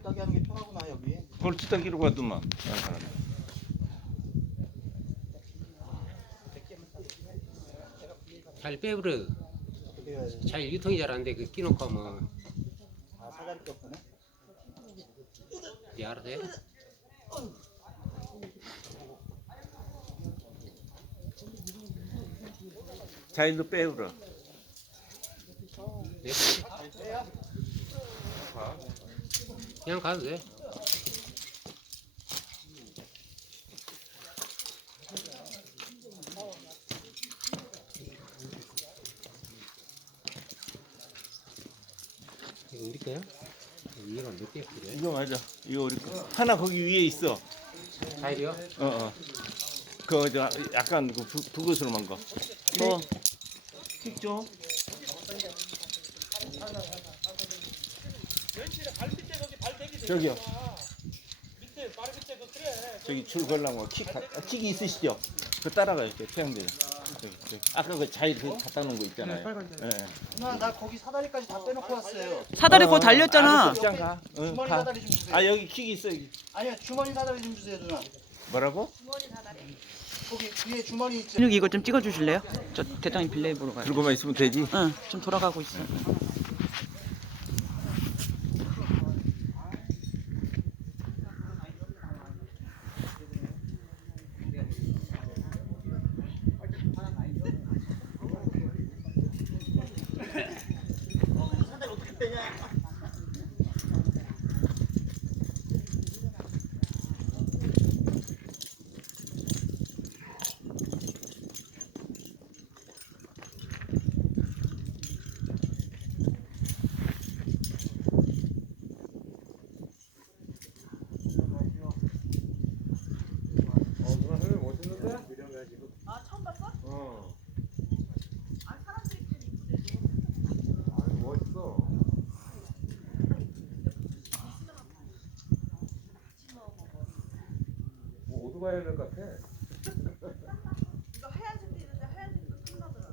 걸치 따기 하는 게 편하구나 여기. 걸치 따기로 가더만. 잘 빼버려. 어떻게? 잘 유통이 잘 안 돼. 그 끼놓고 하면 아 사다리 꼈구나. 네 알아서 해. 자일로 빼우라. 네. 그냥 가도 돼. 이거 우리 거야? 위에가 몇개 필요해? 이거 맞아. 이거 우리 거. 하나 거기 위에 있어. 자일이요? 어 어. 그저 약간 그 부, 부그스름한 거. 뭐? 틱 줘. 저기요. 저기 줄 걸라고 킥, 가- 아, 킥이 있으시죠? 그 따라가요, 저 태양대. 저기, 저기. 아까 그 자일 그 갖다 놓은 거 있잖아요. 예. 예. 누나 나 거기 사다리까지 다 빼놓고 왔어요. 사다리 거 어, 달렸잖아. 알았어, 그냥 가. 응, 주머니 가. 사다리 좀 주세요. 아 여기 킥이 있어. 여기. 아니야 주머니 사다리 좀 주세요 누나. 뭐라고? 거기 뒤에 주머니 있죠. 근육 이거 좀 찍어 주실래요? 저 대장님 빌레이 보러 가요. 들고만 있으면 되지. 응, 좀 돌아가고 있어. 오토바이 것 같아. 이거 하얀색도 있는데 하얀색도 끝나더라.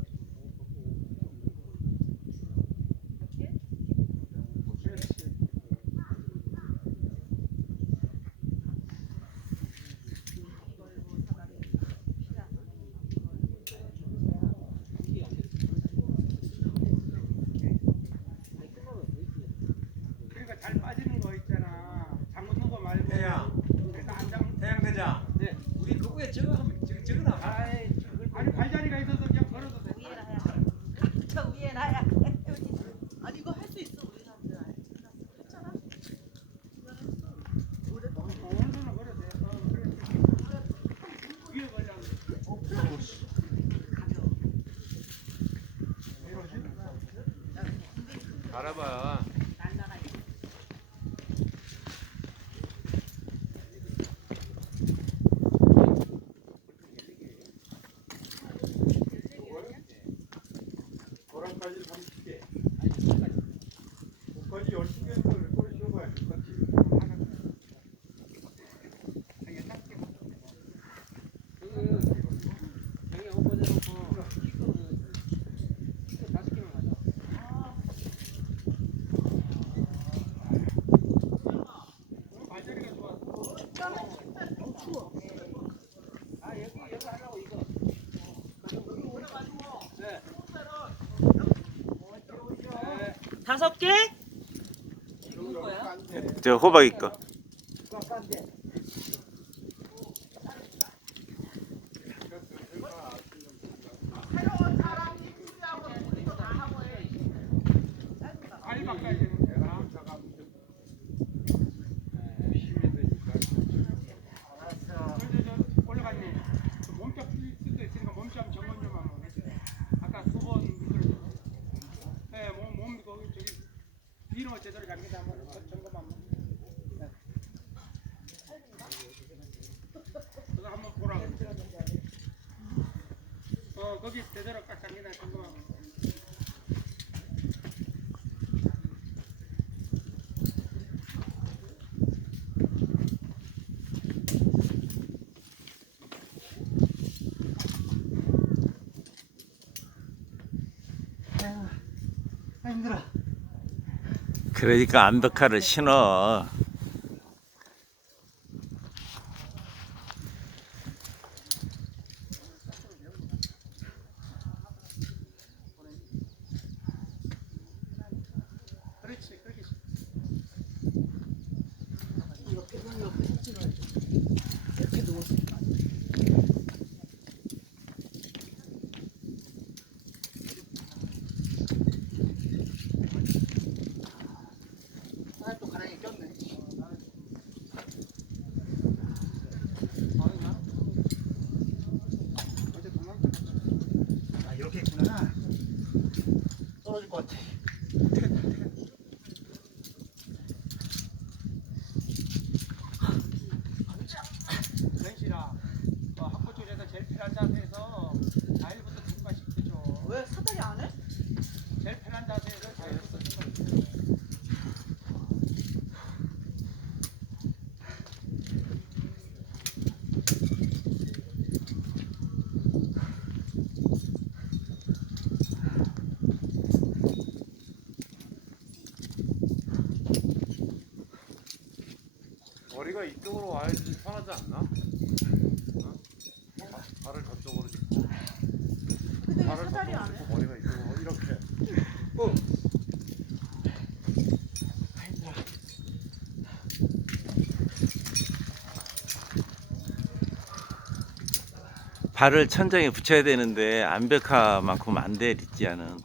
그러니까 잘 빠지는 거 있잖아. 잠그는 거 말고. 태양. 그래서 안 잠. 태양 대장. 네. 우리 그거에 저거 하면 저거 저거나. 아이, 아니 발자리가 있어서 그냥 걸어도 돼. 위에 나야. 저 위에 나야. 아니 이거 할 수 있어 우리 사람들. 했잖아. 오른손으로 걸어도 돼. 어, 그래. 위에 걸려. 알아봐. 고랑까지 30개. 거기 10개를 꼬리 씌워봐야 될 것 같지. 형이 옷 벗어놓고 키크는 키크 다섯 개만 가져. 발자리가 좋아. 다섯 개? 저 호박이 거. 빨리 바꿔야 되는 거야. 그래서 저 올라갔니? 그 몸짱 풀릴 수도 있으니까 몸짱 점검 좀 하면 아까 두번 미끄러져. 네, 몸, 몸 거기 저기 뒤로 제대로 잠긴다 한번 점검 한번. 네. 그거 한번 보라. 어, 거기 제대로 딱 잠긴다 점검하고. 아 힘들어. 그러니까 암벽화를 신어. 옆에 찍어야 돼. 이렇게 누워서. 아또 가랑이 꼈네. 어제 도망가. 아 이렇게 있구나. 떨어질 것 같아. 렌시라 어, 학교 쪽에서 제일 편한 자세에서 자일부터 통과시켜줘. 왜 사다리 안 해? 제일 편한 자세에서 자일부터 통과시켜줘. 머리가 이쪽으로 와야지 편하지 않나? 어? 바- 발을 저쪽으로 짚고 근데 왜 발을 사다리 안 저쪽으로 해? 짚고 머리가 이쪽으로 이렇게 발을 천장에 붙여야 되는데 암벽화만큼 안 돼, 리지아는.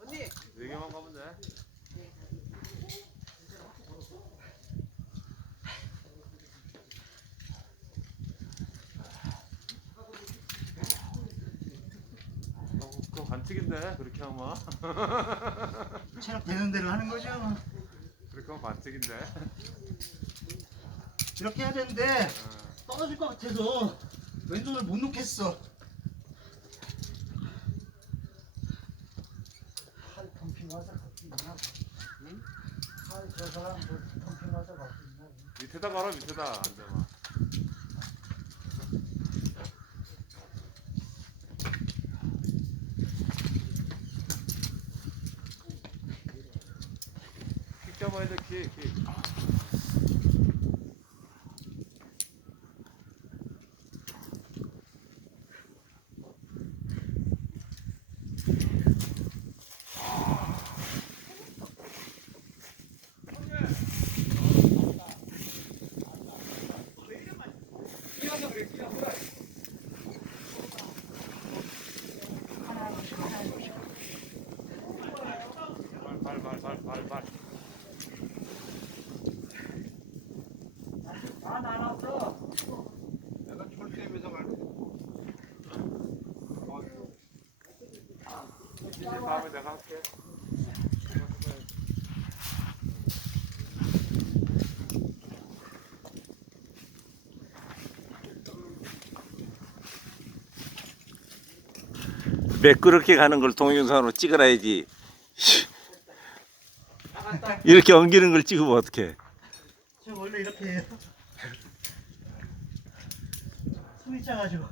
언니 네 개만 가면 돼 어, 그거 반칙인데 그렇게 하면 체력 되는 대로 하는 거죠. 하면 반칙인데 이렇게 해야 되는데 떨어질 것 같아서 왼손을 못 놓겠어. 할 캠핑 와서 갔구나. 응? 할저 사람 그 캠핑 와서 갔구나. 밑에다 가라 밑에다 앉아봐 킥 잡아야 돼킥킥 발발발발발 내가 철수에서 말고. 이제 다음에 내가 할게 매끄럽게 가는 걸 동영상으로 찍어놔야지. 이렇게 엉기는 걸 찍으면 어떡해. 저 원래 이렇게 해요. 손이 작아지고.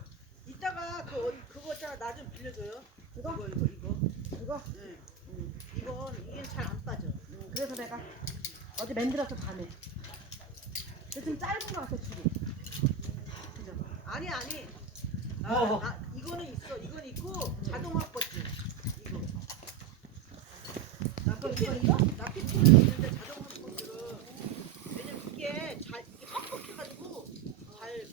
이따가 그 어디 그거 있잖아 나 좀 빌려줘요. 이거 이거 이거 이거. 이거? 응. 응. 이건 이게 잘 안 빠져. 응. 그래서 내가 어디 만들어서 밤에. 근데 좀 짧은 거 같아 줄이. 아니 아니. 나, 어. 나 이거는 있어. 이건 있고 자동화 뻗지. 이거. 나 피팅 나 피팅은 있는데 자동화 뻗지를 왜냐면 이게 잘 이게 뻑뻑해가지고 잘.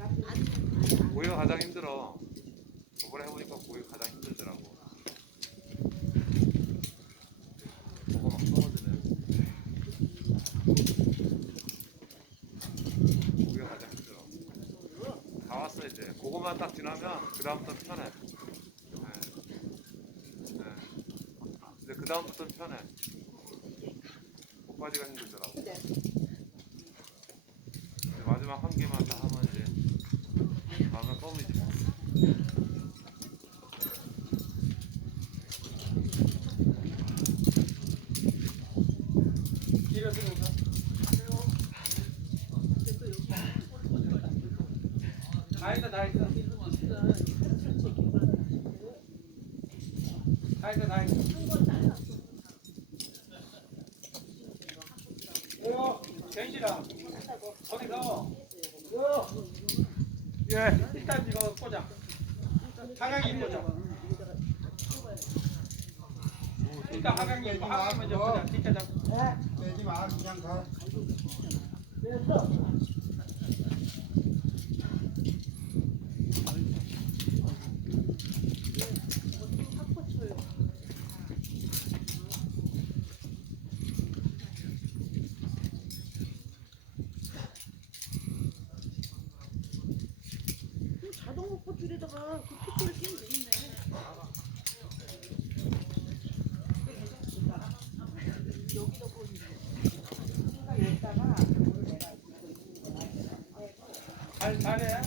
안, 고기가 가장 힘들어 저번에 해보니까 고기가 가장 힘들더라고 고거 막 떨어지네 고기가 가장 힘들어 다 왔어 이제 그거만 딱 지나면 그 다음부터 편해. 네. 네. 근데 그 다음부터는 편해. 끝까지가 힘들더라고. 이제 마지막 한 개만 다 하면 이제 다음에 껌이지 뭐. 다 했다 다 했다. 다 했다 다 했다. 거기서 예 일단 이거 꽂아 하강이 꽂아 일단 하강이 있고 먼저 꽂아 진짜 잡고 빼지 마 그냥 가 자동 꽃줄에다가 그 핏줄을 끼면 되겠네. 잘 잘해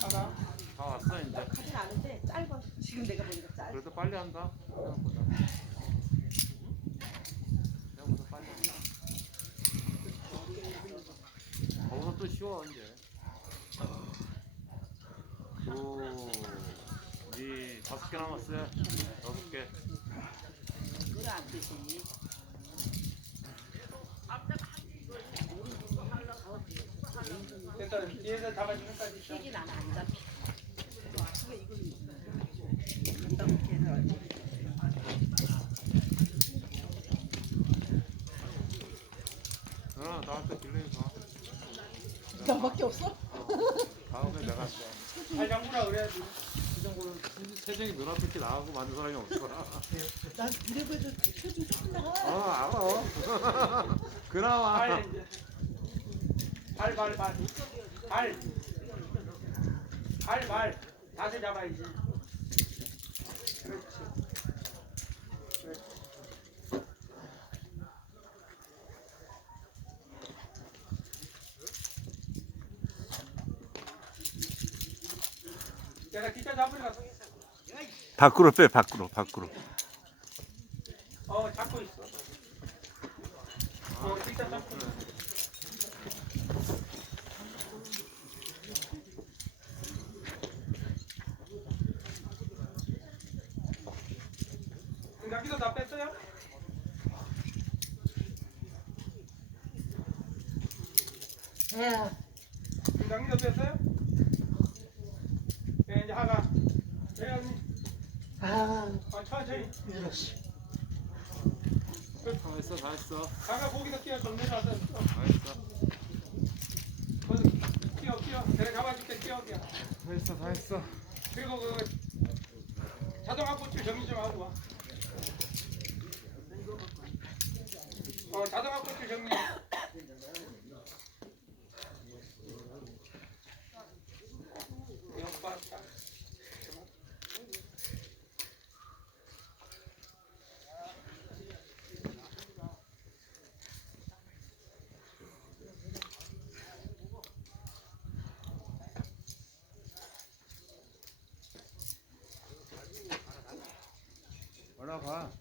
하강 다 왔어 이제. 가진 않은데 짧아. 지금 내가 보니까 짧아. 그래도 빨리 한다. 생각보다. 생각보다 빨리 한다. 쉬워 이제. 오, 이 다섯 개 남았어요. 여섯 개. 그건 안 되지. 됐다 뒤에서 잡아주는 까지 있어 튀긴 안, 안잡혀. 어, 나한테 빌레이 봐. 너밖에 없어? 다음에 내가 잘 잠그라 그래야지 그 정도는 세정이 만든 사람이 없어. 난 조금 나가. 어, 알아. 그나마. 발 이제 발발발발발 발 다시 잡아야지 그렇지 그렇지 내가 진짜 잡으니까 밖으로 빼 밖으로 밖으로. 어 잡고 있어 어 진짜 잡고 있어 여기도 다 뺐어요? 여기도 뺐어요? 예, 이제 하가. 예, 아. 다 했어, 다 했어. 가가 거기서 끼어 좀 내려와서 다 했어. 끼어 끼어 내가 잡아줄게 끼어 끼어 다 했어, 다 했어. 그리고 그 자동화 고추 정리 좀 하고 와. 어 자동화 고추 정리. 올라가.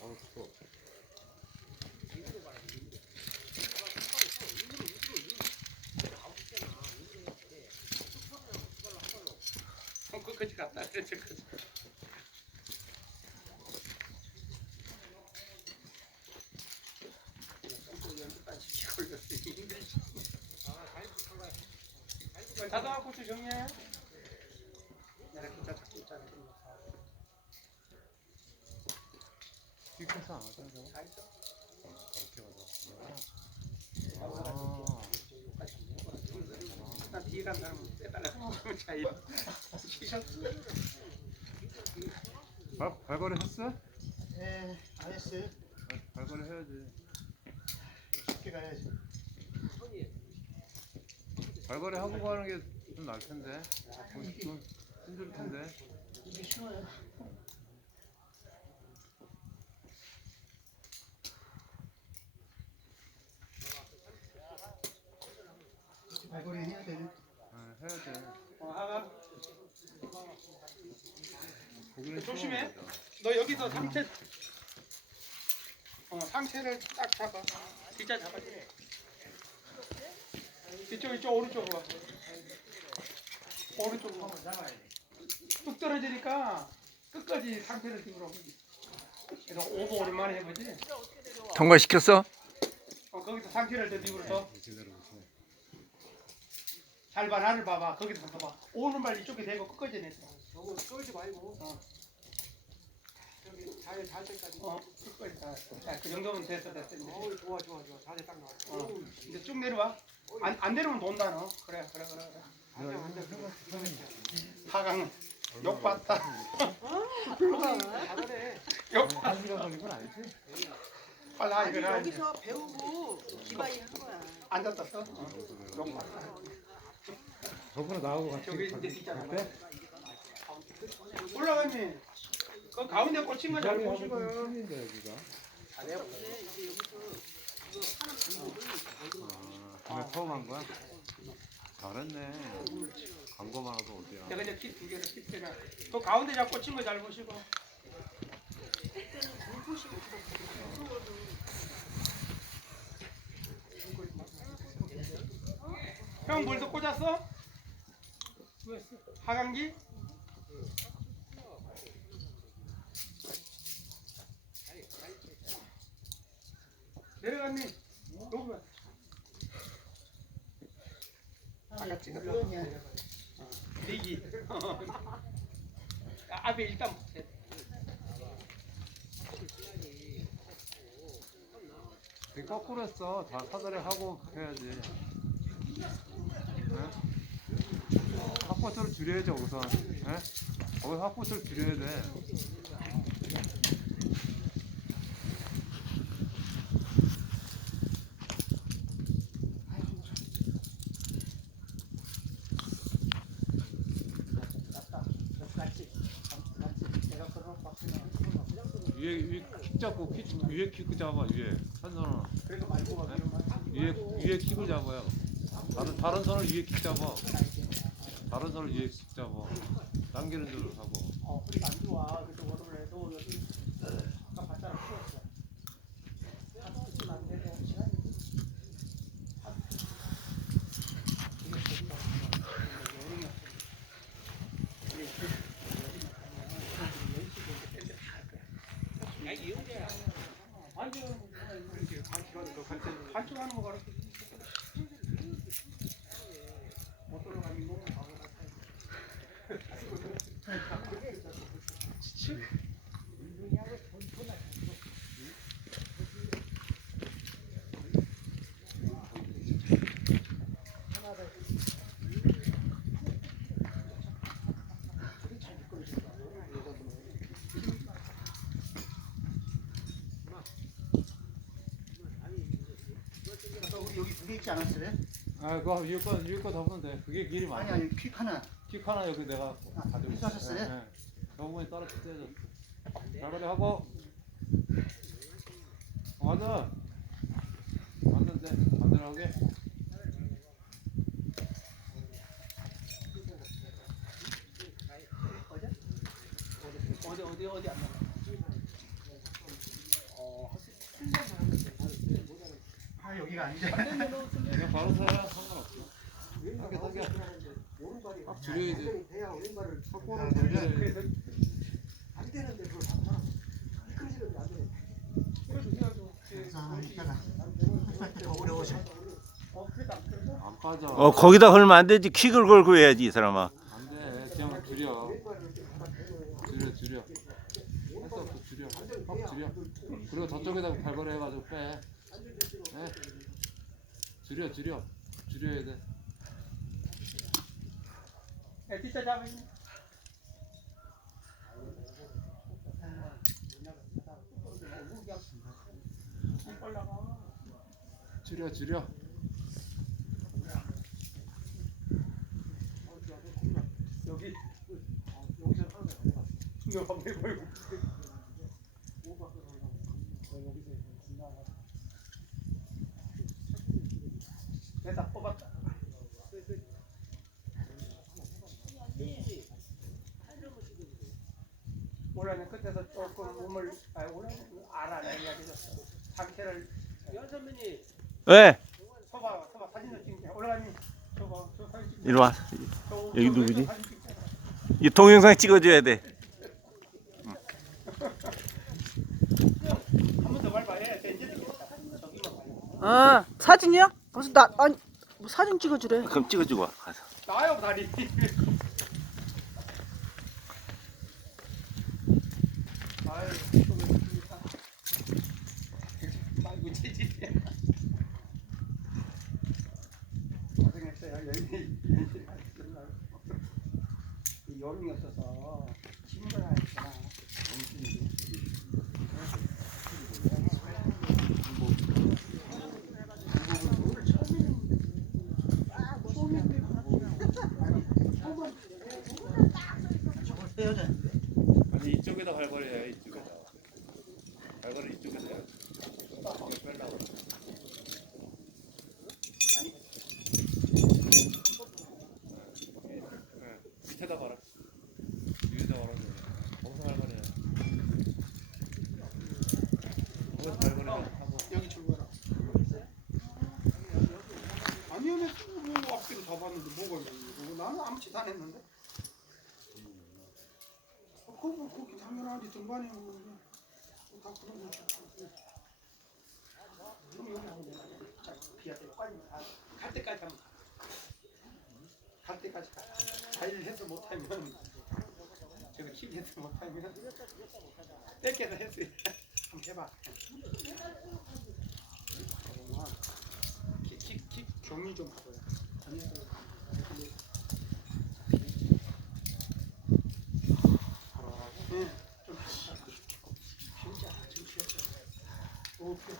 너무 추워. 손끝까지 갔다 그랬지 그지. 자동화 고추 정리해. 내가 진짜 자꾸 있잖아. 찍혀서 안 하잖아, 저거. 다 있어. 아, 간 사람은 빼달라. 차이. 발, 발걸이 했어? 예, 안 했어요 발, 발걸이 해야지. 쉽게 가야지 발걸이 하고 가는 게 좀 나을 텐데. 좀, 좀 힘들 텐데. 이게 쉬워요 발걸이 해야 되네 어, 해야 돼. 어, 하가. 고기는 조심해. 씹어먹어야 돼. 너 여기서 상체. 어, 상체를 딱 잡아. 진짜 잡아줘. 이쪽 이쪽 오른쪽으로 와. 오른쪽으로 와. 뚝 떨어지니까 끝까지 상태를 띄우라고 그래서 오버 오랜만에 해보지 통과시켰어? 어, 거기서 상태를 더 띄우면서 잘 봐, 나를 봐봐. 거기서 봐봐. 오른발 이쪽에 대고 끝까지 냈어. 너무 쫄지 말고. 어. 자세 잘 때까지. 어, 끝까지 다. 자, 그 정도면 됐어, 됐어. 이제. 어우 좋아 좋아 좋아. 자세 딱. 어. 이제 쭉 내려와. 안, 안 내려오면 돈다, 너. 그래, 그래, 그래. 그래. 앉아 앉아. 하강. 욕봤다. 잘하네. 아니 이거라. 여기서 배우고 기바이 한 거야. 앉았다, 써. 어. 욕봤다. 저번에 나하고 같이 저기 이제 있잖아. 올라가니. 그 가운데 꽂힌 거 잘 보시고요. 오늘 처음 한 거야? 잘했네. 광고만 하고 어디야? 내가 이제 kit두 개를 kit잖아. 그 가운데 잡고 꽂힌 거 잘 보시고. 형 뭘도 꽂았어? 하강기? 내려갔니? 여기 봐. 아까 찍었어. 대기. 앞에 일단 붙여. 되게 거꾸로 했어. 다 사다리 하고 해야지. 네? 확보수를 줄여야죠 우선. 네? 거기 확보수를 줄여야 돼. 위에 위에 킥 잡고 킥 위에 킥 잡아 위에 한 손은 네? 위에 위에 킥을 잡아요. 다른 다른 손을 위에 킥 잡아. 다른 손을 위에 킥 잡아. 당기는 대로 하고. 어, 그러니까 안 좋아. 그래서 오늘 해도 여기 아까 봤잖아. 풀었어. 안 되고 시간이 간식하는 거 가르쳐. 못 돌아가면 몸 바보 같아. 우리 여기 두개 있지 않았어요? 아 그거 위에 거 위에 거 잡으면 돼. 그게 길이 아니 많아. 아니 퀵 하나. 킥 하나 여기 내가 아, 가지고 있어. 하셨어요? 네, 네. 저번에 떨어뜨려서. 잘하게 하고. 맞아. 맞는데 안전하게. 어디 어디 어디 안 나 아 여기가 아닌데. 그냥 바로 서야 상관없어. 당겨 당겨. 딱 줄여야 돼. 대야 왼발을 확보를 줄여야 돼. 그래서 안 되는데 그걸 잡잖아. 미끄러지는데 안 돼. 그래도 해야죠. 이따가 할때더 어려워져. 어안 빠져. 어 거기다 걸면 안 되지 킥을 걸고 해야지 이 사람아 안 돼. 그냥 줄여. 줄여 줄여. 했어 또 줄여. 확 줄여. 그리고 저쪽에다 발걸음 해가지고 빼. 네. 줄여 줄여. 줄여야 돼. 야, 뒷자 잡으니. 올라가. 줄여 줄여. 여기 여기서 너 한번 해보고. 됐다 뽑았다. 원래는 끝에서 조금 몸을 아 원래는 알아내 이야기죠. 상태를 연 선배님 왜? 서봐 서봐 사진을 찍게 올라가니 저거 저 사진 찍 이리 와. 저- 여기 저 누구지? 사진. 이 동영상 찍어줘야 돼. 한번더 밟아야 돼. 이제 되겠다. 저기만 밟아. 아 사진이요? 무슨 나 아니 뭐 사진 찍어주래. 그럼 찍어주고 와. 가서. 나요 다리. 아유, 또왜 아이고 체질이야. 고생했어요. 여름이 없어서 힘들어 했잖아. 아니 이쪽에다 발걸해야 이쪽에다. 발걸을 이쪽에다. 해야 돼. 이거 빼려고. 네, 밑에다 봐라. 위에다 봐라. 거기서 발걸해야 돼. 거기서 발걸해 하고. 여기 출발하. 아니요, 뭐 앞뒤로 잡았는데 뭐가 이거 나는 아무 짓 안 했는데. 어, 그거 그렇게 당연하지 등반에 뭐 그냥 다 그런 거지. 하고 비할 때 빨리 가. 갈 때까지 하면 가. 갈 때까지 가. 자일 해서 못하면 제가 킬 해서 못하면 뺏겨서 했어요. 한번 해봐. 그동안 킥, 킥, 킥 정리 좀 하고요. 아니요, 네, 좀 하시죠. 진짜 지금 쉬었어요. 오케이.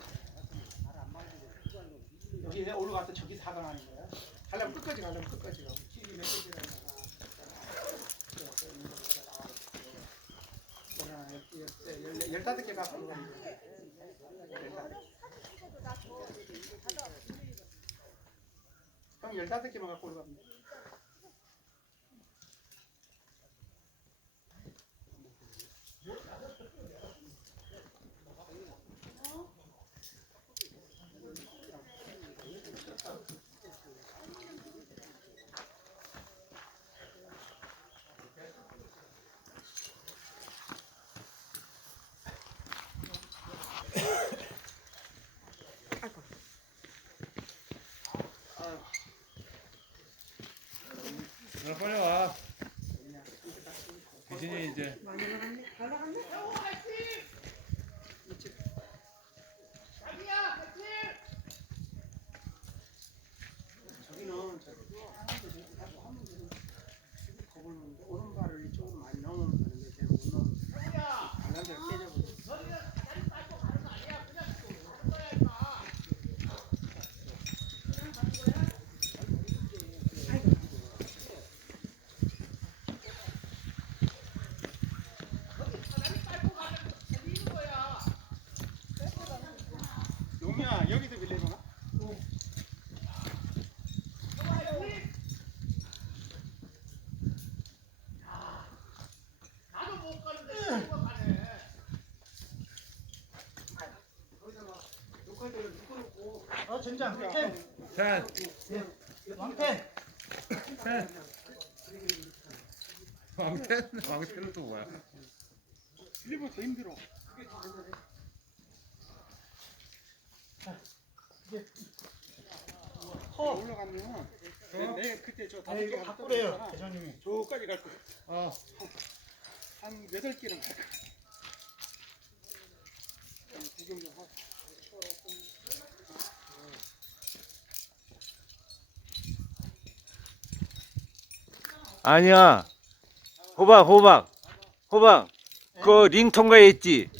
내가 올라가서 저기 사강하는 거야. 가려면 끝까지 가려면 끝까지 가고 길이 몇 개지나 열다섯 개 갖고 가는 거야. 형 열다섯 개만 갖고 올라갑니다. 대신에 이제 저기는 저기 하나도 저기 하고 하면 되는 겁을 먹는데 오른발을 이쪽으로 많이 넣으면 되는데 걔는 못 넣어. 발란대를 깨져버려. 용이야 여기도 빌려주나? 어 진짜 셋. 왕팬 셋. 왕팬? 왕팬은 또 뭐야? 일본 더 힘들어. 허 올라가면 내, 내 그때 저 다섯 개 바꾸래요 대장님이 저까지 갈 거야. 어. 한 여덟 개는 갈 거야. 좀 구경 좀 하고. 아니야. 호박, 호박, 호박. 그 링 통과했지.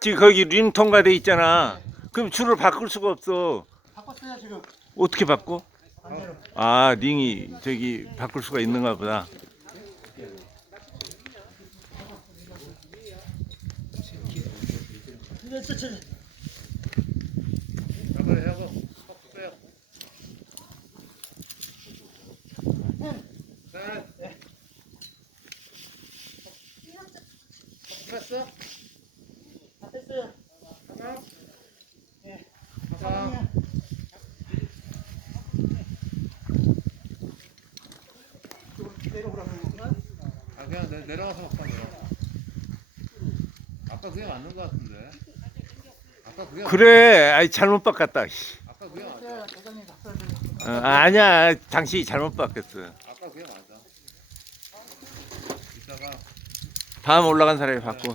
지금 거기 링 통과돼 있잖아. 그럼 줄을 바꿀 수가 없어. 바꿨어요 지금 어떻게 바꿔? 아, 링이 저기 바꿀 수가 있는가 보다. 이제 저, 저, 발걸해 하고. 턱 빼요. 셋. 뺐어? 다 뺐어요 하나. 예. 하나. 내려가서 먹자 내려. 아까 그게 맞는 거 같은데. 아까 그게 그래, 아이 잘못 바꿨다. 씨. 아까 그게 맞아. 대장님 갔어야 돼. 어, 아니야, 당신이 잘못 바꿨어. 아까 그게 맞아. 이따가 다음 올라간 사람이 바꿔.